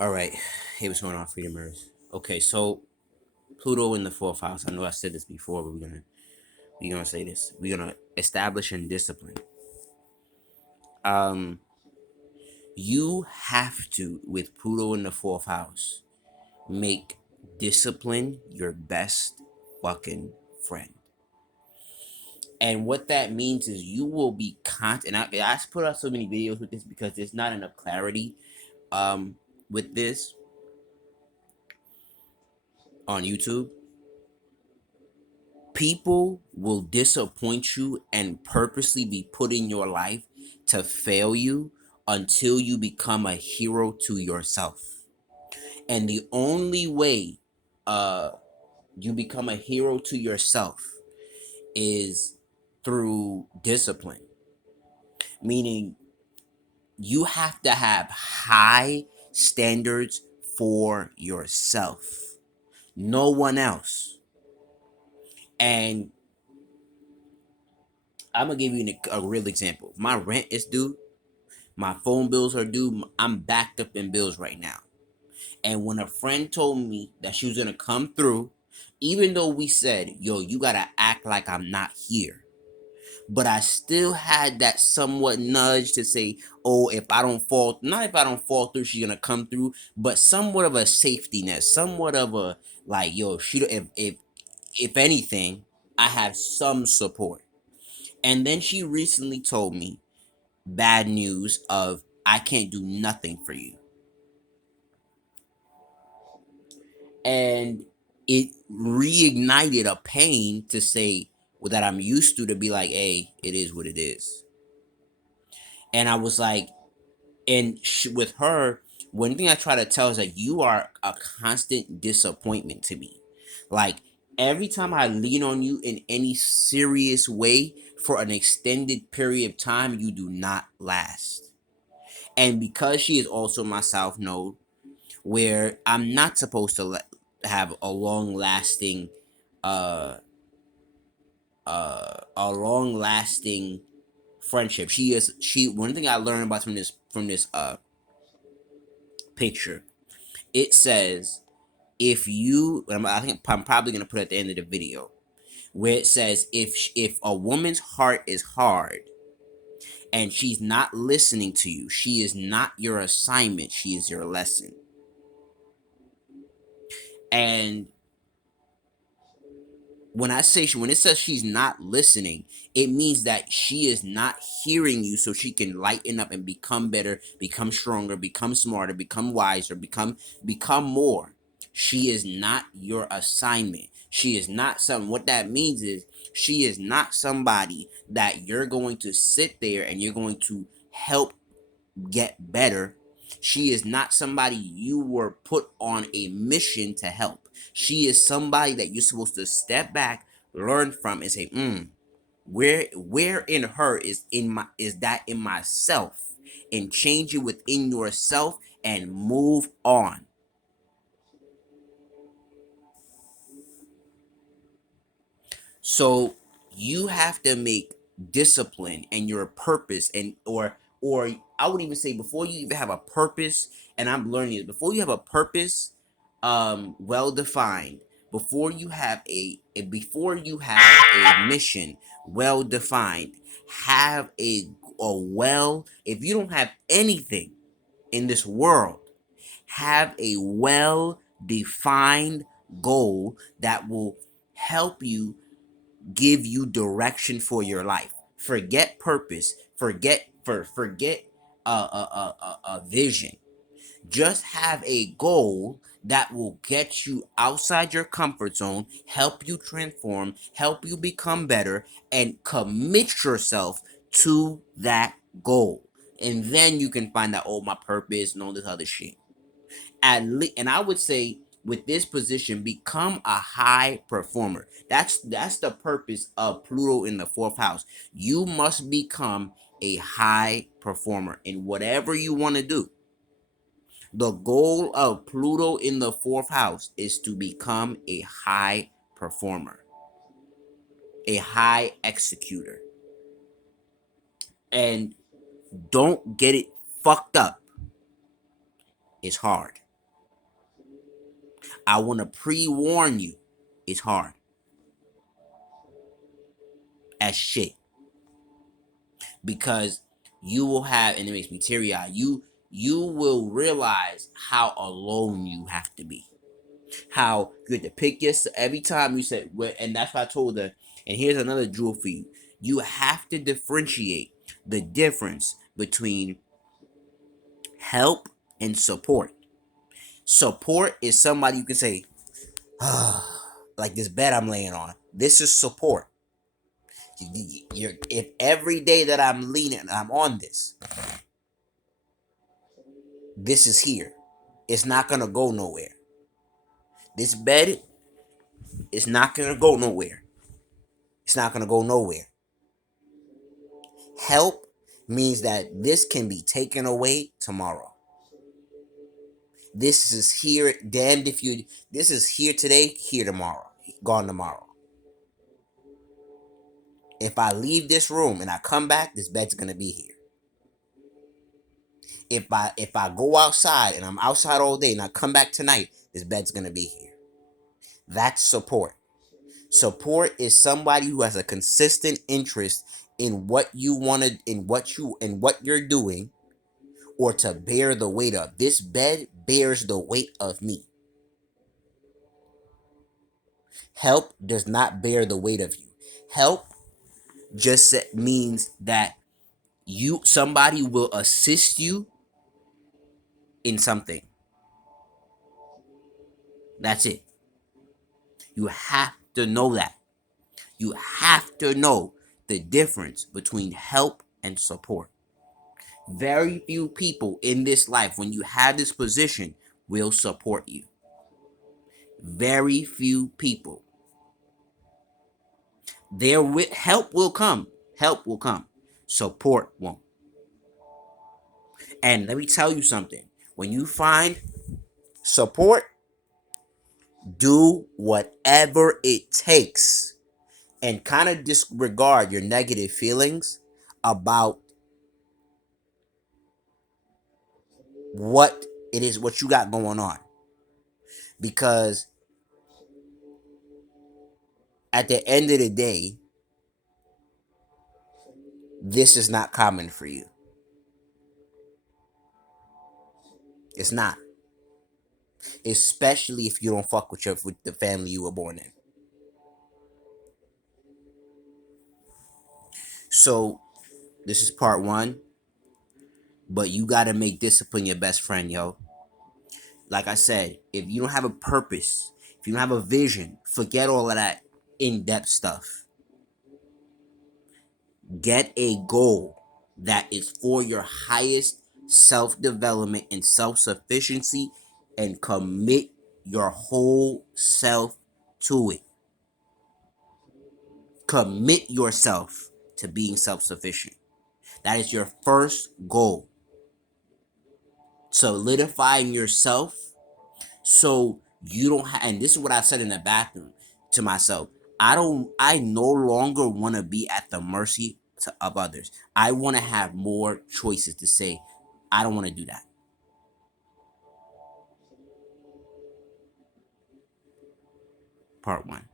All right. Hey, what's going on, Freedomers? Okay, so Pluto in the fourth house. I know I said this before, but we're gonna say this. We're gonna establish and discipline. Um, you have to, with Pluto in the fourth house, make discipline your best fucking friend. And what that means is you will be and I put out so many videos with this because there's not enough clarity with this on YouTube. People will disappoint you and purposely be put in your life to fail you until you become a hero to yourself. And the only way uh you become a hero to yourself is through discipline, meaning you have to have high standards for yourself, no one else. And I'm gonna give you a real example. My rent is due, my phone bills are due. I'm backed up in bills right now. And when a friend told me that she was gonna come through, even though we said, yo, you gotta act like I'm not here, but I still had that somewhat nudge to say, oh, if I don't fall, not if I don't fall through, she's gonna come through, but somewhat of a safety net, somewhat of a like, yo, if she, if anything, I have some support. And then she recently told me bad news of I can't do nothing for you. And it reignited a pain to say well, that I'm used to be like, hey, it is what it is. And I was like, with her, one thing I try to tell is that you are a constant disappointment to me. Like every time I lean on you in any serious way for an extended period of time, you do not last. And because she is also my south node, where I'm not supposed to have a long lasting uh a long lasting friendship. She one thing I learned about from this picture. It says if you I think I'm probably going to put it at the end of the video where it says if a woman's heart is hard and she's not listening to you, she is not your assignment, she is your lesson. And when it says she's not listening, it means that she is not hearing you so she can lighten up and become better, become stronger, become smarter, become wiser, become more. She is not your assignment. She is not some what that means is she is not somebody that you're going to sit there and you're going to help get better. She is not somebody you were put on a mission to help. She is somebody that you're supposed to step back, learn from, and say, where in her is that in myself, and change it within yourself and move on. So you have to make discipline and your purpose or I would even say before you even have a purpose, and I'm learning it, before you have a purpose well defined, before you have a mission well defined, have a well if you don't have anything in this world, have a well defined goal that will help you give you direction for your life. Forget purpose. Forget a vision. Just have a goal that will get you outside your comfort zone, help you transform, help you become better, and commit yourself to that goal. And then you can find out, oh, my purpose and all this other shit. And I would say with this position, become a high performer. That's the purpose of Pluto in the fourth house. You must become a high performer in whatever you want to do. The goal of Pluto in the fourth house is to become a high performer, a high executor. And don't get it fucked up. It's hard. I want to pre-warn you, it's hard as shit, because you will have, and it makes me teary eyed. You will realize how alone you have to be. How you have to pick your every time you said, and that's why I told her. And here's another jewel for you. You have to differentiate the difference between help and support. Support is somebody you can say, like this bed I'm laying on. This is support. If every day that I'm leaning, I'm on this. This is here. It's not gonna go nowhere. This bed is not gonna go nowhere. It's not gonna go nowhere. Help means that this can be taken away tomorrow. This is here, damned if you. This is here today, here tomorrow, gone tomorrow. If I leave this room and I come back, this bed's gonna be here. If I go outside and I'm outside all day and I come back tonight, this bed's gonna be here. That's support. Support is somebody who has a consistent interest in what you wanted, in what you're doing, or to bear the weight of. This bed bears the weight of me. Help does not bear the weight of you. Help just means that somebody will assist you in something. That's it. You have to know that. You have to know the difference between help and support. Very few people in this life, when you have this position, will support you. Very few people. Help will come. Help will come. Support won't. And let me tell you something. When you find support, do whatever it takes and kind of disregard your negative feelings about what it is, what you got going on. Because at the end of the day, this is not common for you. It's not. Especially if you don't fuck with the family you were born in. So this is part one. But you gotta make discipline your best friend, yo. Like I said, if you don't have a purpose, if you don't have a vision, forget all of that in-depth stuff. Get a goal that is for your highest self-development and self-sufficiency, and commit your whole self to it. Commit yourself to being self-sufficient. That is your first goal. Solidifying yourself so you don't have, and this is what I said in the bathroom to myself. I no longer want to be at the mercy of others. I want to have more choices to say, I don't want to do that. Part one.